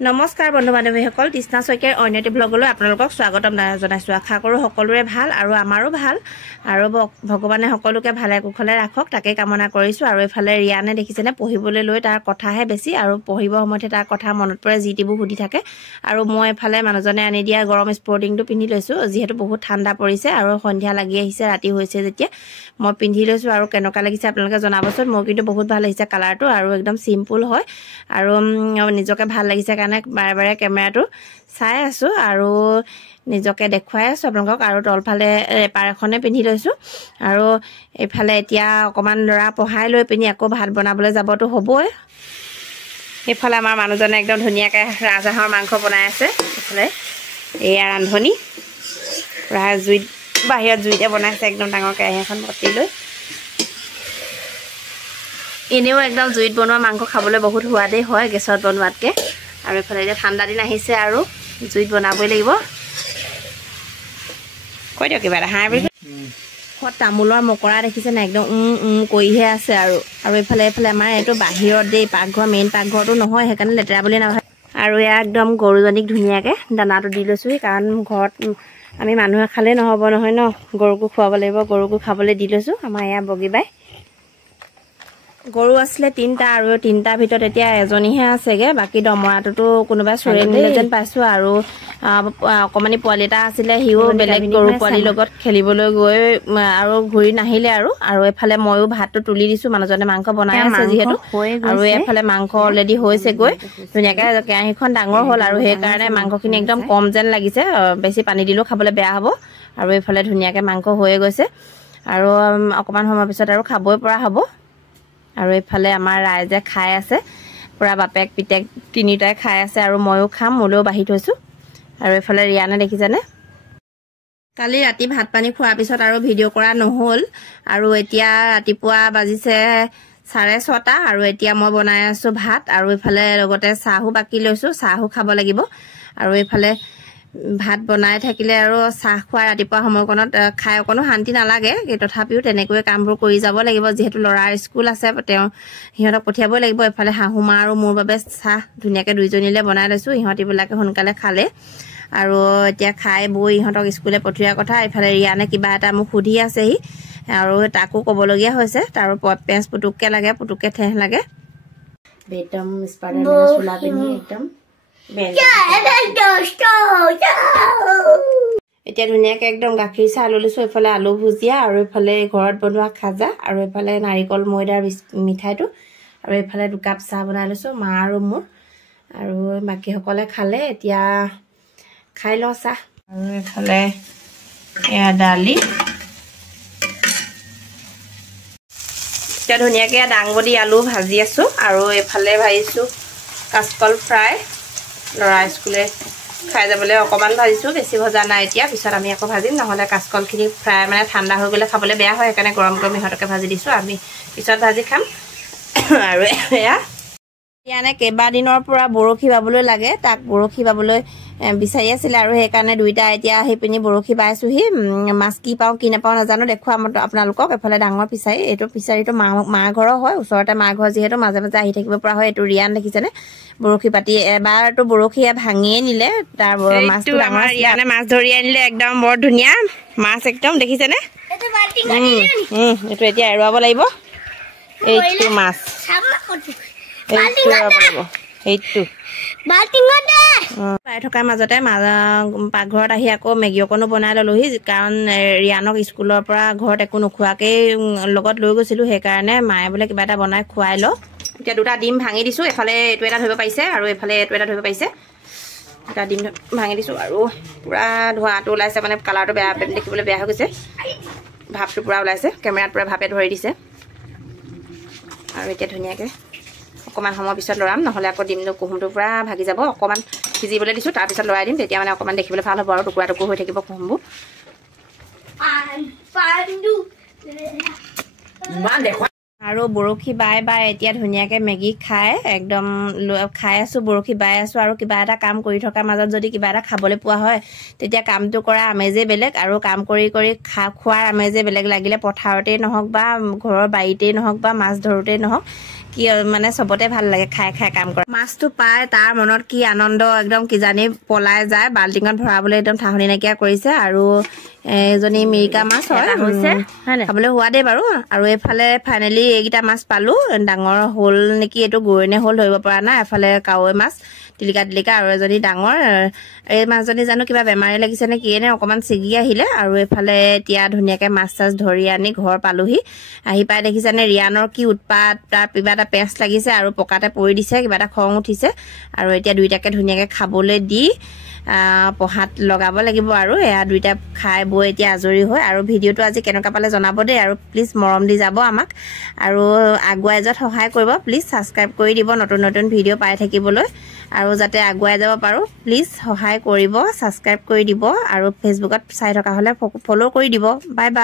নমস্কাৰ বন্ধু বান্ধৱীসকল, তৃষ্ণা শইকীয়াৰ অন্যটি ব্লগলৈ আপোনালোকক স্বাগতম জনাইছোঁ। আশা কৰোঁ সকলোৰে ভাল আৰু আমাৰো ভাল আৰু ভগৱানে সকলোকে ভালে কুশলে ৰাখক তাকে কামনা কৰিছোঁ। আৰু এইফালে ৰিয়ানে দেখিছেনে পঢ়িবলৈ লৈ তাৰ কথাহে বেছি, আৰু পঢ়িব সময়তে তাৰ কথা মনত পৰে, যি টিবোৰ সুধি থাকে। আৰু মই এইফালে মানুহজনে আনি দিয়া গৰম স্পৰ্টিংটো পিন্ধি লৈছোঁ, যিহেতু বহুত ঠাণ্ডা পৰিছে আৰু সন্ধিয়া লাগি আহিছে, ৰাতি হৈছে যেতিয়া মই পিন্ধি লৈছোঁ। আৰু কেনেকুৱা লাগিছে আপোনালোকে জনাবচোন। মোৰ কিন্তু বহুত ভাল লাগিছে কালাৰটো, আৰু একদম চিম্পুল হয় আৰু নিজকে ভাল লাগিছে কাৰণে বাৰে বাৰে কেমেৰাটো চাই আছোঁ আৰু নিজকে দেখুৱাই আছোঁ আপোনালোকক। আৰু তলফালে ৰেপাৰ এখনে পিন্ধি লৈছোঁ। আৰু এইফালে এতিয়া অকণমান ল'ৰা পঢ়াই লৈ পিনি আকৌ ভাত বনাবলৈ যাবতো হ'বই। এইফালে আমাৰ মানুহজনে একদম ধুনীয়াকৈ ৰাজহাঁহৰ মাংস বনাই আছে। এইফালে এয়া ৰান্ধনি পূৰা জুইত, বাহিৰত জুইতে বনাইছে, একদম ডাঙৰ কেৰাহী এখন পাতি লৈ। এনেও একদম জুইত বনোৱা মাংস খাবলৈ বহুত সোৱাদেই হয় গেছত বনোৱাতকৈ। আৰু এইফালে এতিয়া ঠাণ্ডা দিন আহিছে আৰু জুইত বনাবই লাগিব। কৈ দিয়ক কিবা এটা হাঁহ বুলি তামোলৰ মকৰা দেখিছে নাই, একদম কৰিহে আছে। আৰু এইফালে আমাৰ এইটো বাহিৰত দেই, পাকঘৰ মেইন পাকঘৰটো নহয়, সেইকাৰণে লেতেৰা বুলি নাভাবে। আৰু এয়া একদম গৰুজনীক ধুনীয়াকৈ দানাটো দি লৈছোঁ, কাৰণ ঘৰত আমি মানুহে খালেই নহ'ব নহয় ন, গৰুকো খুৱাব লাগিব। গৰুকো খাবলৈ দি লৈছোঁ। আমাৰ এয়া বগী বাই গৰু আছিলে 3টা, আৰু 3টাৰ ভিতৰত এতিয়া এজনীহে আছেগৈ, বাকী দমৰাটোতো কোনোবাই চৰে নিলে যেন পাইছোঁ। আৰু অকণমানি পোৱালি এটা আছিলে, সিও বেলেগ গৰু পোৱালিৰ লগত খেলিবলৈ গৈ আৰু ঘূৰি নাহিলে। আৰু এইফালে ময়ো ভাতটো তুলি দিছোঁ, মানুহজনে মাংস বনাই আছে যিহেতু। আৰু এইফালে মাংস অলৰেডি হৈছেগৈ ধুনীয়াকৈ, কেৰাহীখন ডাঙৰ হ'ল আৰু সেইকাৰণে মাংসখিনি একদম কম যেন লাগিছে, বেছি পানী দিলেও খাবলৈ বেয়া হ'ব। আৰু এইফালে ধুনীয়াকৈ মাংস হৈয়ে গৈছে, আৰু অকণমান সময়ৰ পিছত আৰু খাবই পৰা হ'ব। আৰু এইফালে আমাৰ ৰাইজে খাই আছে, পূৰা বাপেক পিতেক তিনিটাই খাই আছে, আৰু ময়ো খাম, মোলৈও বাঢ়ি থৈছোঁ। আৰু এইফালে ৰিয়ানে দেখিছেনে, কালি ৰাতি ভাত পানী খোৱাৰ পিছত আৰু ভিডিঅ' কৰা নহ'ল। আৰু এতিয়া ৰাতিপুৱা বাজিছে 6:30, আৰু এতিয়া মই বনাই আছোঁ ভাত, আৰু এইফালে লগতে চাহো বাকি লৈছোঁ, চাহো খাব লাগিব। আৰু এইফালে ভাত বনাই থাকিলে আৰু চাহ খোৱা ৰাতিপুৱা সময়কণত খাই অকণো শান্তি নালাগে, তথাপিও তেনেকৈয়ে কামবোৰ কৰি যাব লাগিব, যিহেতু ল'ৰাৰ স্কুল আছে, সিহঁতক পঠিয়াবই লাগিব। এইফালে শাহুমা আৰু মোৰ বাবে চাহ ধুনীয়াকৈ দুইজনীলৈ বনাই লৈছোঁ, ইহঁতিবিলাকে সোনকালে খালে। আৰু এতিয়া খাই বৈ ইহঁতক স্কুলে পঠিওৱাৰ কথা। এইফালে ৰিয়ানে কিবা এটা মোক সুধি আছেহি, আৰু তাকো ক'বলগীয়া হৈছে, তাৰ পেঞ্চ পুটুককৈ লাগে, পুটুককৈ ঠেহ লাগে, একদম স্পাইডাৰমেনৰ চোলা পিন্ধি একদম এতিয়া ধুনীয়াকৈ একদম গাখীৰ চাহ লৈ লৈছোঁ। এইফালে আলু ভুজিয়া, আৰু এইফালে ঘৰত বনোৱা খাজা, আৰু এইফালে নাৰিকল ময়দাৰ মিঠাইটো, আৰু এইফালে 2 কাপ চাহ বনাই লৈছোঁ, মা আৰু মোৰ। আৰু বাকীসকলে খালে, এতিয়া খাই লওঁ চাহ। আৰু এইফালে এয়া দালি, এতিয়া ধুনীয়াকৈ দাংবডি আলু ভাজি আছোঁ। আৰু এইফালে ভাজিছোঁ কাচকল ফ্ৰাই, ল'ৰা স্কুলে খাই যাবলৈ অকণমান ভাজিছোঁ, বেছি ভজা নাই। এতিয়া পিছত আমি আকৌ ভাজিম, নহ'লে কাচকলখিনি ফ্ৰাই মানে ঠাণ্ডা হৈ গ'লে খাবলৈ বেয়া হয়, সেইকাৰণে গৰম গৰম ইহঁতকে ভাজি দিছোঁ, আমি পিছত ভাজি খাম। আৰু এয়া ইয়ানে কেইবাদিনৰ পৰা বৰশী বাবলৈ লাগে, তাক বৰশী বাবলৈ বিচাৰি আছিলে, আৰু সেইকাৰণে দুইটা এতিয়া আহি পিনি বৰশী বাইছোহি। মাছ কি পাওঁ কি নাপাওঁ নাজানো, দেখুৱাম আপোনালোকক। এইফালে ডাঙৰ ফিচাৰী, এইটো ফিচাৰীটো মা ঘৰৰ হয়, ওচৰতে মা ঘৰ যিহেতু মাজে মাজে আহি থাকিব পৰা হয়। এইটো ৰিয়ান দেখিছেনে বৰশী পাতি, এবাৰতো বৰশী ভাঙিয়ে নিলে, তাৰ মাছটো আমাৰ ৰিয়ানে মাছ ধৰি আনিলে, একদম বৰ ধুনীয়া মাছ, একদম দেখিছেনে। এইটো এতিয়া এৰুৱাব লাগিব, এইটো মাছ পাই থকাৰ মাজতে পাকঘৰত আহি আকৌ মেগী অকণো বনাই ললোহি, কাৰণ ৰিয়ানক স্কুলৰ পৰা ঘৰত একো নোখোৱাকেই লগত লৈ গৈছিলোঁ, সেইকাৰণে মায়ে বোলে কিবা এটা বনাই খুৱাই ল। এতিয়া 2টা ডিম ভাঙি দিছোঁ, এইফালে এইটো এটা ধৰিব পাৰিছে, আৰু এইফালে এইটো এটা ধৰিব পাৰিছে। 2টা ডিম ভাঙি দিছোঁ, আৰু পূৰা ধোঁৱাটো ওলাইছে, মানে কালাৰটো বেয়া, দেখিবলৈ বেয়া হৈ গৈছে, ভাপটো পূৰা ওলাইছে, কেমেৰাত পূৰা ভাপে ধৰি দিছে। আৰু এতিয়া ধুনীয়াকৈ অকণমান সময়ৰ পিছত লৰাম, নহ'লে আকৌ ডিমটো কুহুমটো পূৰা ভাগি যাব। অকণমান সিজিবলৈ দিছোঁ, তাৰপিছত লৰাই দিম, তেতিয়া মানে অকণমান দেখিবলৈ ভাল হ'ব, আৰু টুকুৰা টুকুৰ হৈ থাকিব কুহুমবোৰ। আৰু বৰশী বাই এতিয়া ধুনীয়াকৈ মেগী খাই একদম খাই আছোঁ, বৰশী বাই আছোঁ। আৰু কিবা এটা কাম কৰি থকাৰ মাজত যদি কিবা এটা খাবলৈ পোৱা হয়, তেতিয়া কামটো কৰা আমেজেই বেলেগ, আৰু কাম কৰি খোৱাৰ আমেজেই বেলেগ। লাগিলে পথাৰতেই নহওক বা ঘৰৰ বাৰীতেই নহওক বা মাছ ধৰোঁতেই নহওক, কি মানে চবতে ভাল লাগে খাই খাই কাম কৰা মাছটো পাই তাৰ মনত কি আনন্দ একদম কিজানি পলাই যায় বাল্টিঙত ভৰাবলৈ একদম ঠাহনি নাইকিয়া কৰিছে আৰু এজনী মিৰিকা মাছ হৈছে খাবলৈ হোৱা দেই বাৰু আৰু এইফালে ফাইনেলি এইকেইটা মাছ পালো ডাঙৰ হ'ল নেকি এইটো গৰৈনে হ'ল ধৰিব পৰা নাই এফালে কাৱৈ মাছ টিলিকা আৰু এজনী ডাঙৰ এই মাছজনী জানো কিবা বেমাৰী লাগিছে নে কিয়ে নে অকণমান ছিগি আহিলে আৰু এইফালে এতিয়া ধুনীয়াকৈ মাছ চাছ ধৰি আনি ঘৰ পালোহি আহি পাই দেখিছেনে ৰিয়ানৰ কি উৎপাত তাৰ কিবা এটা পেঁচ লাগিছে আৰু পকাতে পৰি দিছে কিবা এটা খং উঠিছে আৰু এতিয়া দুইটাকে ধুনীয়াকৈ খাবলৈ দি পঢ়াত লগাব লাগিব আৰু এয়া দুইটা খাই বৈ এতিয়া আজৰি হয় আৰু ভিডিঅ'টো আজি কেনেকুৱা পালে জনাব দেই আৰু প্লিজ মৰম দি যাব আমাক আৰু আগুৱাই যোৱাত সহায় কৰিব প্লিজ ছাবস্ক্ৰাইব কৰি দিব নতুন নতুন ভিডিঅ' পাই থাকিবলৈ আৰু যাতে আগুৱাই যাব পাৰোঁ প্লিজ সহায় কৰিব ছাবস্ক্ৰাইব কৰি দিব আৰু ফেচবুকত চাই থকা হ'লে ফ'ল' কৰি দিব বাই বাই